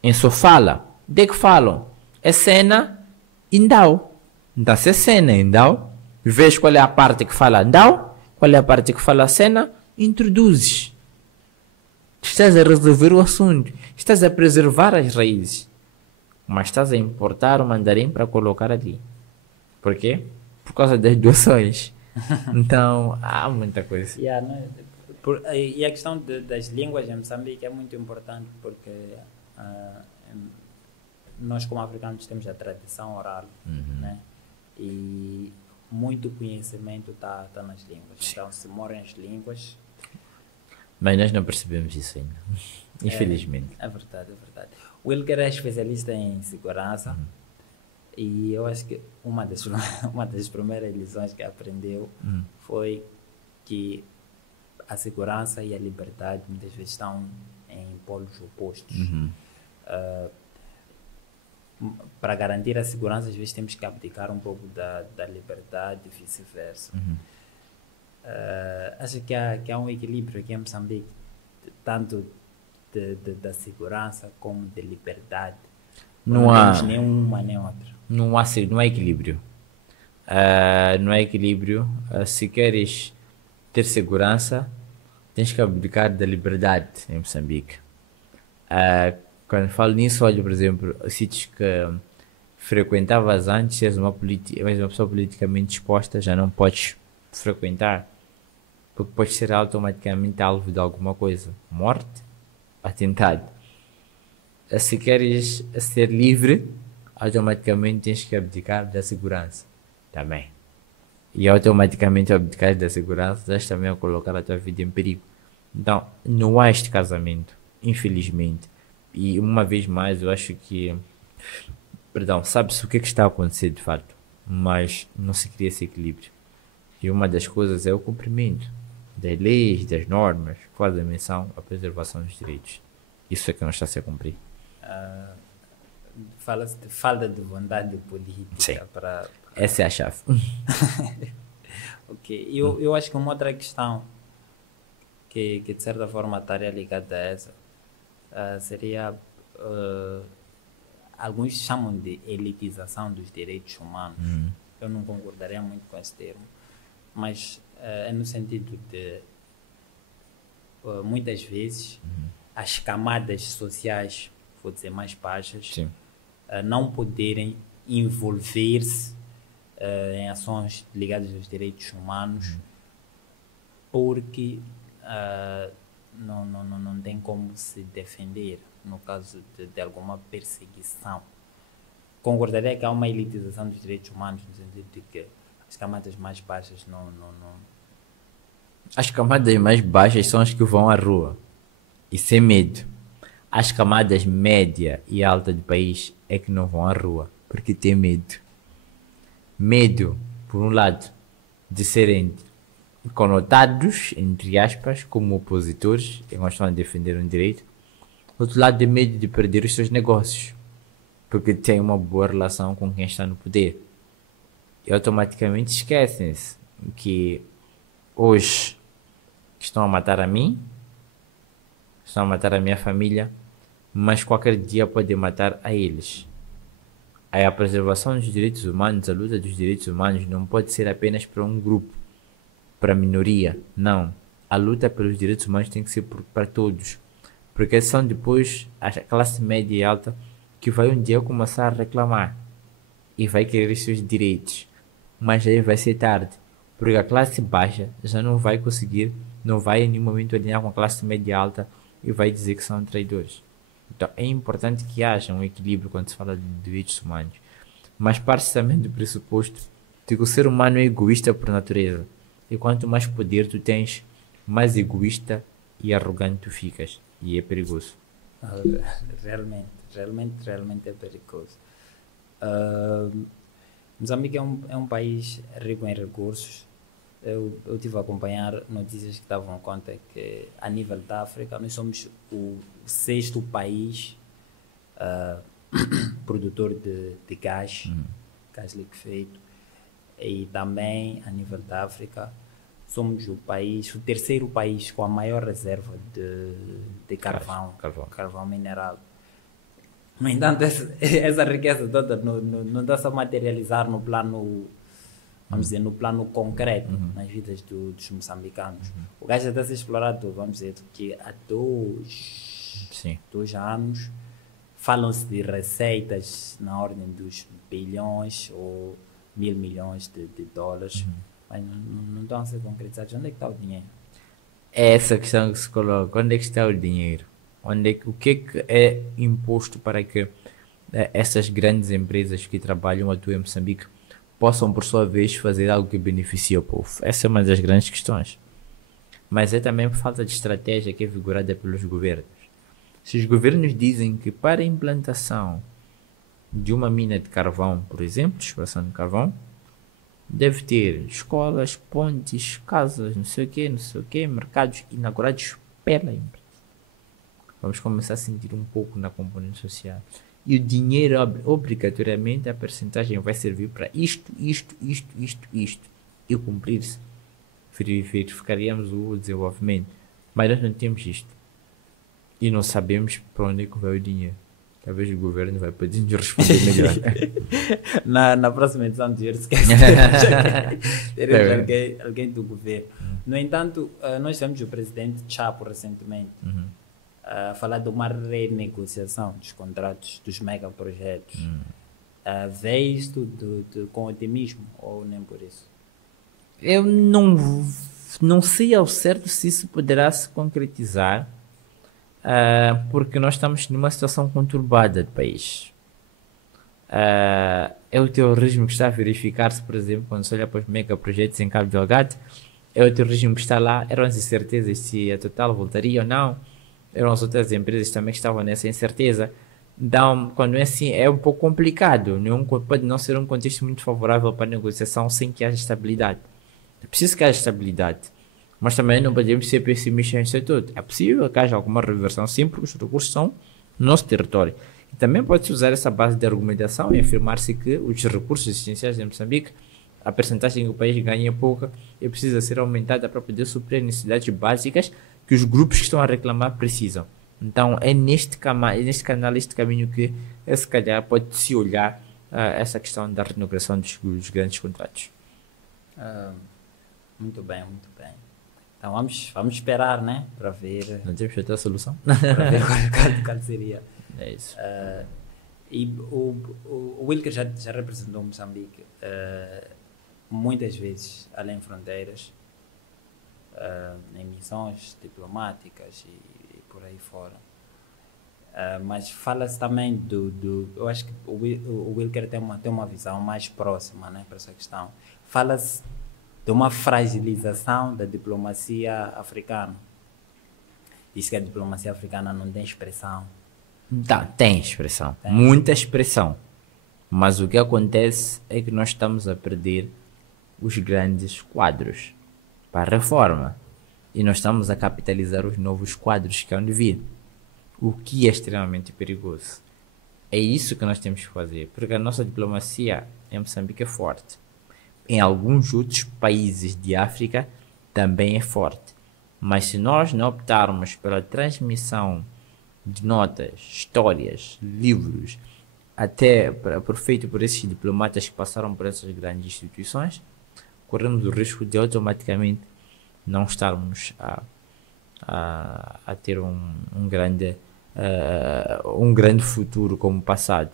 em Sofala. De que falam? É Sena e Ndau. Então, se é Sena e Ndau, vês qual é a parte que fala Ndau, qual é a parte que fala Sena, introduzes. Estás a resolver o assunto. Estás a preservar as raízes. Mas estás a importar o mandarim para colocar ali. Por quê? Por causa das doações. Então, há muita coisa. E a questão das línguas em Moçambique é muito importante porque nós como africanos temos a tradição oral, né? E muito conhecimento está nas línguas. Então, se moram as línguas... Mas nós não percebemos isso ainda. Infelizmente. É verdade. O Wilker é especialista em segurança e eu acho que uma das primeiras lições que aprendeu foi que a segurança e a liberdade muitas vezes estão em polos opostos. Para garantir a segurança, às vezes temos que abdicar um pouco da liberdade e vice-versa. Acho que há um equilíbrio aqui em Moçambique, tanto da segurança como da liberdade. Não temos nenhuma nem outra. Não há equilíbrio. Não há equilíbrio. Se queres ter segurança, tens que abdicar da liberdade em Moçambique. Quando falo nisso, olho, por exemplo, sítios que frequentavas antes, se és uma pessoa politicamente disposta, já não podes frequentar, porque podes ser automaticamente alvo de alguma coisa. Morte, atentado. Se queres ser livre, automaticamente tens que abdicar da segurança também. E automaticamente abdicar da segurança, estás também a colocar a tua vida em perigo. Então, não há este casamento, infelizmente. E uma vez mais, eu acho que, perdão, sabe-se o que é que está a acontecer de fato, mas não se cria esse equilíbrio. E uma das coisas é o cumprimento das leis, das normas, que fazem menção à preservação dos direitos. Isso é que não está a ser cumprido. Fala-se de falta de vontade política. Sim. para Essa é a chave. Ok. Eu acho que uma outra questão que de certa forma estaria ligada a essa seria, alguns chamam de elitização dos direitos humanos. Eu não concordaria muito com esse termo, mas é no sentido de muitas vezes as camadas sociais, vou dizer mais baixas, Sim. Não poderem envolver-se em ações ligadas aos direitos humanos porque não tem como se defender no caso de alguma perseguição. Concordaria que há uma elitização dos direitos humanos no sentido de que as camadas mais baixas não. As camadas mais baixas são as que vão à rua e sem medo. As camadas média e alta do país é que não vão à rua porque têm medo. Medo, por um lado, de serem conotados, entre aspas, como opositores e não estão a defender um direito. Outro lado, de medo de perder os seus negócios porque tem uma boa relação com quem está no poder. E automaticamente esquecem-se que hoje estão a matar a mim, estão a matar a minha família, mas qualquer dia podem matar a eles. Aí a preservação dos direitos humanos, a luta dos direitos humanos não pode ser apenas para um grupo, para a minoria. Não. A luta pelos direitos humanos tem que ser para todos. Porque são depois a classe média e alta que vai um dia começar a reclamar e vai querer os seus direitos. Mas aí vai ser tarde. Porque a classe baixa já não vai conseguir, não vai em nenhum momento alinhar com a classe média alta e vai dizer que são traidores. Então é importante que haja um equilíbrio quando se fala de direitos humanos. Mas parte também do pressuposto de que o ser humano é egoísta por natureza. E quanto mais poder tu tens, mais egoísta e arrogante tu ficas. E é perigoso. Realmente é perigoso. Moçambique é um país rico em recursos. Eu tive a acompanhar notícias que davam conta que, a nível da África, nós somos o sexto país produtor de gás, gás liquefeito, e também, a nível da África, somos o terceiro país com a maior reserva de carvão mineral. No entanto, essa riqueza toda não está-se a materializar no plano, vamos dizer, no plano concreto, nas vidas dos moçambicanos. O gás já está a ser explorado, vamos dizer, que há dois anos falam-se de receitas na ordem dos bilhões ou 1.000 milhões de dólares, mas não estão a ser concretizados. Onde é que está o dinheiro? É essa questão que se coloca. Onde é que está o dinheiro? O que é imposto para que essas grandes empresas que trabalham atuem em Moçambique possam, por sua vez, fazer algo que beneficie o povo? Essa é uma das grandes questões. Mas é também por falta de estratégia que é vigorada pelos governos. Se os governos dizem que para a implantação de uma mina de carvão, por exemplo, de exploração de carvão, deve ter escolas, pontes, casas, não sei o que, mercados inaugurados pela empresa. Vamos começar a sentir um pouco na componente social. E o dinheiro, obrigatoriamente, a percentagem vai servir para isto. E cumprir-se. Verificaríamos o desenvolvimento. Mas nós não temos isto. E não sabemos para onde é que vai o dinheiro. Talvez o governo vai poder nos responder melhor. na próxima edição de esquece. Teremos alguém do governo. No entanto, nós temos o presidente Chapo recentemente a falar de uma renegociação dos contratos dos megaprojetos. Vê isto com otimismo ou nem por isso? Eu não sei ao certo se isso poderá se concretizar. porque nós estamos numa situação conturbada do país. É o terrorismo que está a verificar-se, por exemplo, quando se olha para os megaprojetos em Cabo Delgado, é o terrorismo que está lá, eram as incertezas se a Total voltaria ou não, eram as outras empresas também que estavam nessa incerteza. Então, quando é assim, é um pouco complicado, pode não ser um contexto muito favorável para a negociação sem que haja estabilidade. É preciso que haja estabilidade, mas também não podemos ser pessimistas em tudo. É possível que haja alguma reversão, sim, porque os recursos são no nosso território. E também pode-se usar essa base de argumentação e afirmar-se que os recursos existenciais de Moçambique, a percentagem que o país ganha é pouca e precisa ser aumentada para poder suprir necessidades básicas que os grupos que estão a reclamar precisam. Então é neste canal, este caminho que se calhar pode-se olhar essa questão da renegociação dos grandes contratos. Muito bem, muito bem. Então vamos esperar, né? Para ver, Não temos outra solução? para ver qual seria. É isso. E o Wilker já representou Moçambique muitas vezes além fronteiras, em missões diplomáticas e por aí fora. Mas fala-se também eu acho que o Wilker tem uma visão mais próxima, né, para essa questão. Fala-se de uma fragilização da diplomacia africana. Diz que a diplomacia africana não tem expressão. Tá, tem expressão, Tem. muita expressão. Mas o que acontece é que nós estamos a perder os grandes quadros para a reforma. E nós estamos a capitalizar os novos quadros que hão de vir. O que é extremamente perigoso. É isso que nós temos que fazer, porque a nossa diplomacia em Moçambique é forte. Em alguns outros países de África também é forte. Mas se nós não optarmos pela transmissão de notas, histórias, livros, até feito por esses diplomatas que passaram por essas grandes instituições, corremos o risco de automaticamente não estarmos a ter um grande futuro como passado.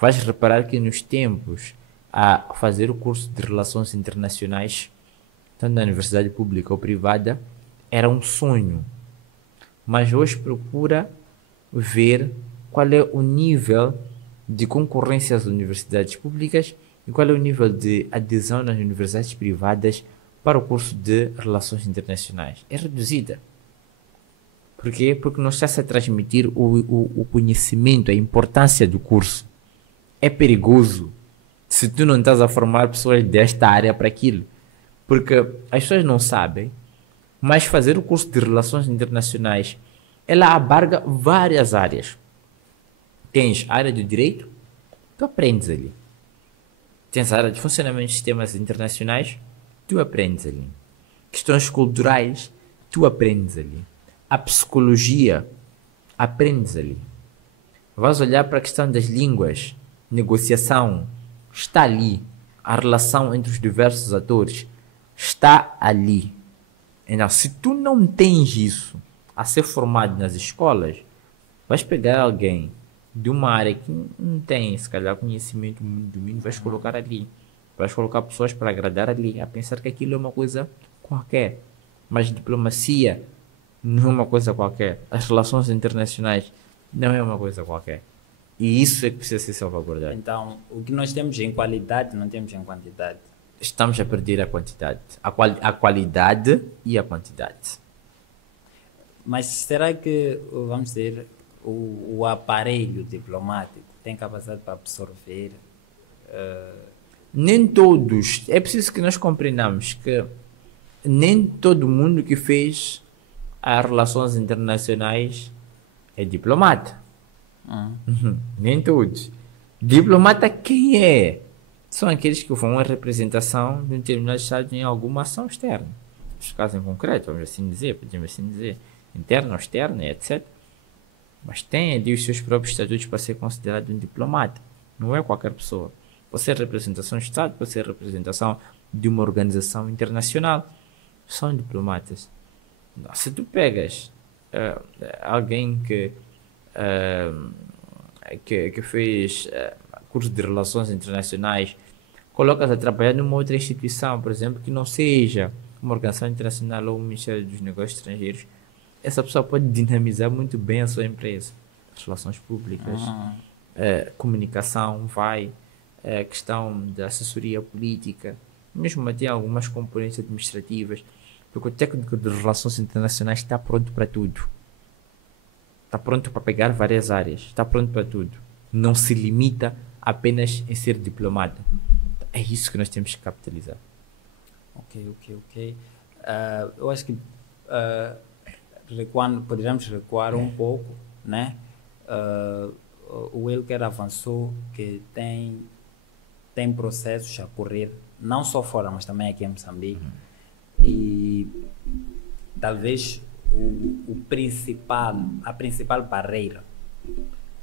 Vais reparar que nos tempos a fazer o curso de Relações Internacionais, tanto na universidade pública ou privada, era um sonho. Mas hoje procura ver qual é o nível de concorrência às universidades públicas e qual é o nível de adesão nas universidades privadas para o curso de Relações Internacionais. É reduzida. Por quê? Porque não está-se a transmitir o conhecimento, a importância do curso. É perigoso se tu não estás a formar pessoas desta área para aquilo. Porque as pessoas não sabem, mas fazer o curso de Relações Internacionais, ela abarca várias áreas. Tens a área do direito, tu aprendes ali. Tens a área de funcionamento de sistemas internacionais, tu aprendes ali. Questões culturais, tu aprendes ali. A psicologia, aprendes ali. Vais olhar para a questão das línguas, negociação, está ali. A relação entre os diversos atores está ali. Então, se tu não tens isso a ser formado nas escolas, vais pegar alguém de uma área que não tem, se calhar, conhecimento, domínio, vais colocar ali. Vais colocar pessoas para agradar ali, a pensar que aquilo é uma coisa qualquer. Mas diplomacia não é uma coisa qualquer. As relações internacionais não é uma coisa qualquer. E isso é que precisa ser salvaguardado. Então, o que nós temos em qualidade, não temos em quantidade. Estamos a perder a quantidade. A qualidade e a quantidade. Mas será que, vamos dizer, o aparelho diplomático tem capacidade para absorver? Nem todos. É preciso que nós compreendamos que nem todo mundo que fez as relações internacionais é diplomata. Nem todos. Diplomata quem é? São aqueles que vão à representação de um determinado Estado em alguma ação externa. Neste caso em concreto, vamos assim dizer, podemos assim dizer, interna ou externa, etc. Mas tem ali os seus próprios estatutos para ser considerado um diplomata. Não é qualquer pessoa. Pode ser representação de Estado, pode ser representação de uma organização internacional. São diplomatas. Se tu pegas alguém que fez curso de relações internacionais, colocas a trabalhar numa outra instituição, por exemplo, que não seja uma organização internacional ou um Ministério dos Negócios Estrangeiros, essa pessoa pode dinamizar muito bem a sua empresa. Relações públicas, comunicação, questão da assessoria política, mesmo até algumas componentes administrativas, porque o técnico de relações internacionais está pronto para tudo. Está pronto para pegar várias áreas, está pronto para tudo. Não se limita apenas em ser diplomata. É isso que nós temos que capitalizar. Ok. Eu acho que poderíamos recuar um pouco, né? O Wilker avançou que tem processos a correr, não só fora, mas também aqui em Moçambique. E talvez a principal barreira,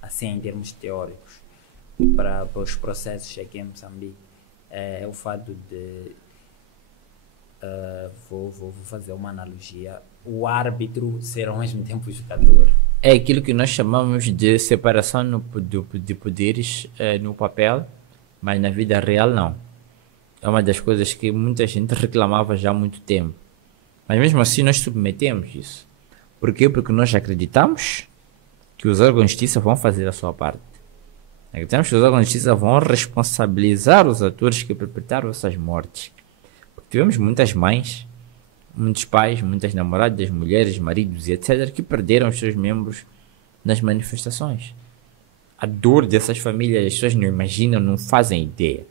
assim em termos teóricos, para os processos aqui em Moçambique é o fato de vou fazer uma analogia, o árbitro ser ao mesmo tempo o jogador. É aquilo que nós chamamos de separação de poderes no papel, mas na vida real não. É uma das coisas que muita gente reclamava já há muito tempo. Mas mesmo assim nós submetemos isso. Por quê? Porque nós acreditamos que os órgãos de justiça vão fazer a sua parte. Acreditamos que os órgãos de justiça vão responsabilizar os atores que perpetraram essas mortes. Porque tivemos muitas mães, muitos pais, muitas namoradas, mulheres, maridos e etc. que perderam os seus membros nas manifestações. A dor dessas famílias, as pessoas não imaginam, não fazem ideia.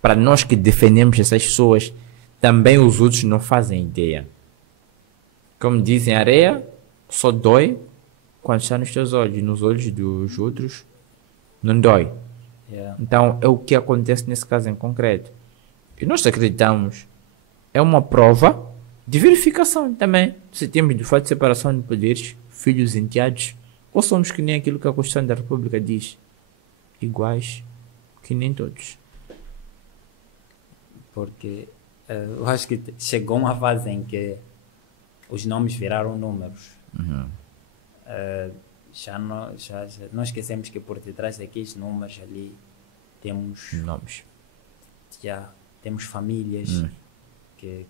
Para nós que defendemos essas pessoas, também os outros não fazem ideia. Como dizem, a areia só dói quando está nos teus olhos. Nos olhos dos outros não dói. Então é o que acontece nesse caso em concreto. E nós acreditamos, é uma prova de verificação também. Se temos de fato separação de poderes, filhos enteados, ou somos que nem aquilo que a Constituição da República diz, iguais que nem todos. Porque eu acho que chegou uma fase em que os nomes viraram números. Já não esquecemos que por detrás daqueles números ali temos nomes. Temos famílias, que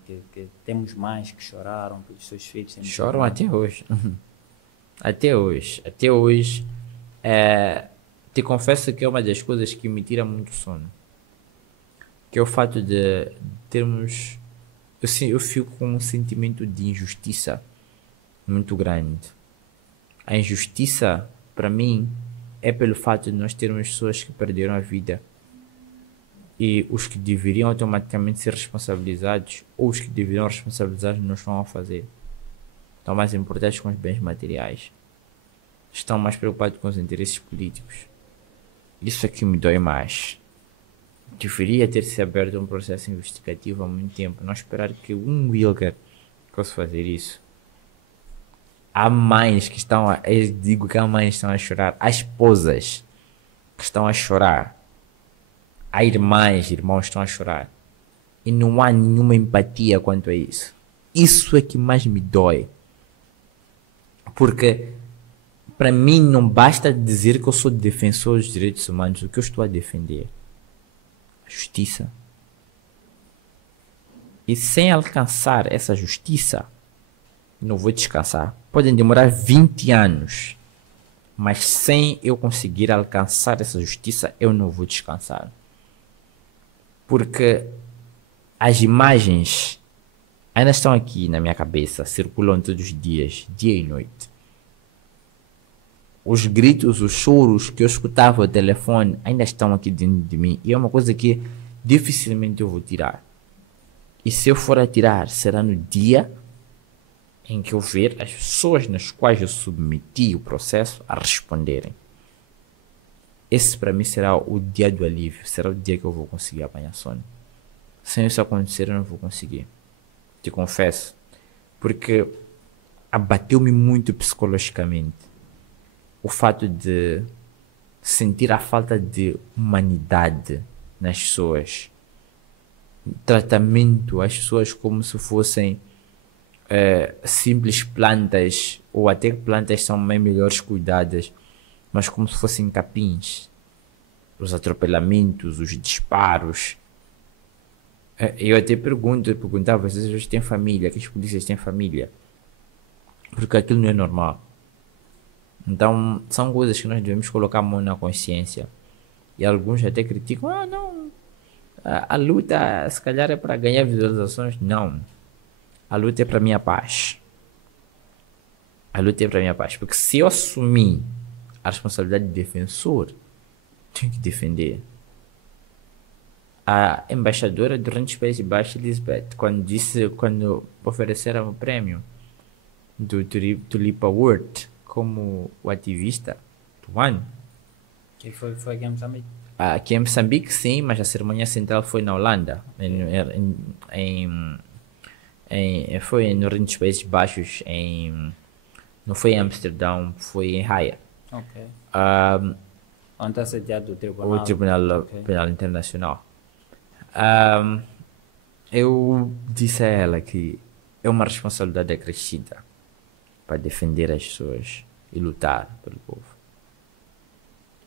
temos mães que choraram pelos seus filhos. Choram até hoje. Até hoje. Te confesso que é uma das coisas que me tira muito sono. Que é o fato de termos... Eu fico com um sentimento de injustiça muito grande. A injustiça, para mim, é pelo fato de nós termos pessoas que perderam a vida e os que deveriam automaticamente ser responsabilizados ou os que deveriam responsabilizar não estão a fazer. Estão mais importados com os bens materiais. Estão mais preocupados com os interesses políticos. Isso é que me dói mais. Deveria ter se aberto um processo investigativo há muito tempo. Não esperar que um Wilker fosse fazer isso. Há mães que estão eu digo que há mães que estão a chorar. Há esposas que estão a chorar. Há irmãos que estão a chorar. E não há nenhuma empatia quanto a isso. Isso é que mais me dói. Porque para mim não basta dizer que eu sou defensor dos direitos humanos. O que eu estou a defender? A justiça. E sem alcançar essa justiça, não vou descansar. Podem demorar 20 anos. Mas sem eu conseguir alcançar essa justiça, eu não vou descansar. Porque as imagens ainda estão aqui na minha cabeça, circulam todos os dias, dia e noite. Os gritos, os choros que eu escutava ao telefone ainda estão aqui dentro de mim. E é uma coisa que dificilmente eu vou tirar. E se eu for a tirar, será no dia em que eu ver as pessoas nas quais eu submeti o processo a responderem. Esse para mim será o dia do alívio. Será o dia que eu vou conseguir apanhar sono. Sem isso acontecer, eu não vou conseguir. Te confesso. Porque abateu-me muito psicologicamente o fato de sentir a falta de humanidade nas pessoas. Tratamento às pessoas como se fossem simples plantas, ou até que plantas são bem melhores cuidadas, mas como se fossem capins. Os atropelamentos, os disparos. Eu até perguntava, vocês têm família, que as polícias têm família? porque aquilo não é normal. Então, são coisas que nós devemos colocar a mão na consciência. E alguns até criticam, não, a luta se calhar é para ganhar visualizações. Não, a luta é para a minha paz. A luta é para a minha paz, porque se eu assumir a responsabilidade de defensor, tenho que defender. A embaixadora dos Países Baixos, Elizabeth, quando ofereceram o prêmio do Tulip Award como o ativista do ano. Que foi aqui em Moçambique? Aqui em Moçambique, sim, mas a cerimônia central foi na Holanda. Foi no Reino dos Países Baixos, não foi em Amsterdão, foi em Haia. Ok. Onde está sediado o tribunal? O Tribunal Ok. Penal Internacional. Eu disse a ela que é uma responsabilidade acrescida para defender as pessoas e lutar pelo povo.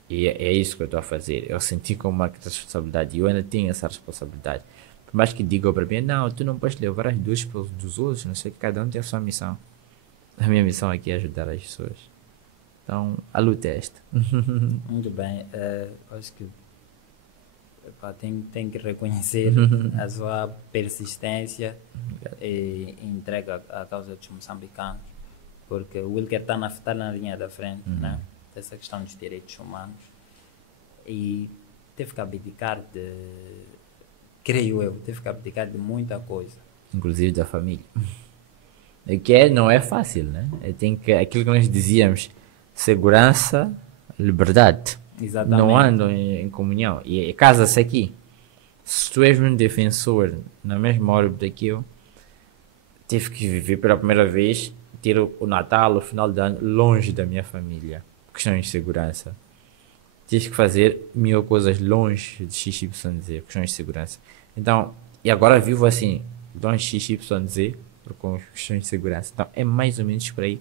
E é isso que eu estou a fazer. Eu senti como uma responsabilidade e eu ainda tenho essa responsabilidade. Por mais que digam para mim, não, tu não podes levar as dores dos outros, não sei, que cada um tem a sua missão. A minha missão aqui é ajudar as pessoas. Então, a luta é esta. Muito bem. Acho que tem que reconhecer a sua persistência e entrega à causa dos moçambicanos, porque o Wilker está na linha da frente, né? Dessa questão dos direitos humanos, e teve que abdicar teve que abdicar de muita coisa. Inclusive da família. Não é fácil, né? Aquilo que nós dizíamos, segurança, liberdade. Exatamente. Não andam em comunhão. E casa-se aqui. Se tu és um defensor na mesma órbita que eu, tive que viver pela primeira vez, ter o Natal, o final de ano, longe da minha família. Questões de segurança. Tive que fazer 1000 coisas longe de XYZ, questões de segurança. Então, e agora vivo assim, longe de XYZ, com questões de segurança. Então, é mais ou menos por aí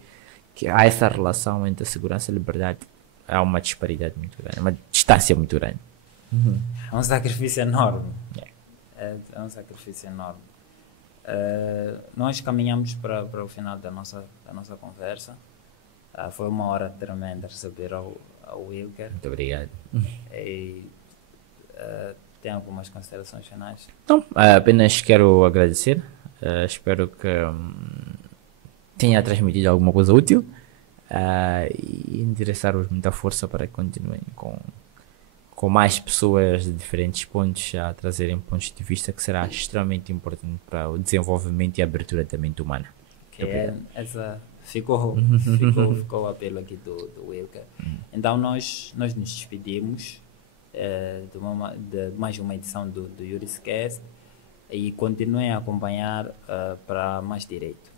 que há essa relação entre a segurança e a liberdade. Há uma disparidade muito grande, uma distância muito grande. É um sacrifício enorme. É um sacrifício enorme. Nós caminhamos para o final da nossa conversa. Foi uma hora tremenda receber ao Wilker. Muito obrigado. E, tem algumas considerações finais? Então, apenas quero agradecer. Espero que tenha transmitido alguma coisa útil e endereçar-vos muita força para que continuem com mais pessoas de diferentes pontos a trazerem pontos de vista que será extremamente importante para o desenvolvimento e a abertura da mente humana. Essa ficou o apelo aqui do Wilker. Então nós nos despedimos de mais uma edição do Juriscast e continuem a acompanhar para mais direito.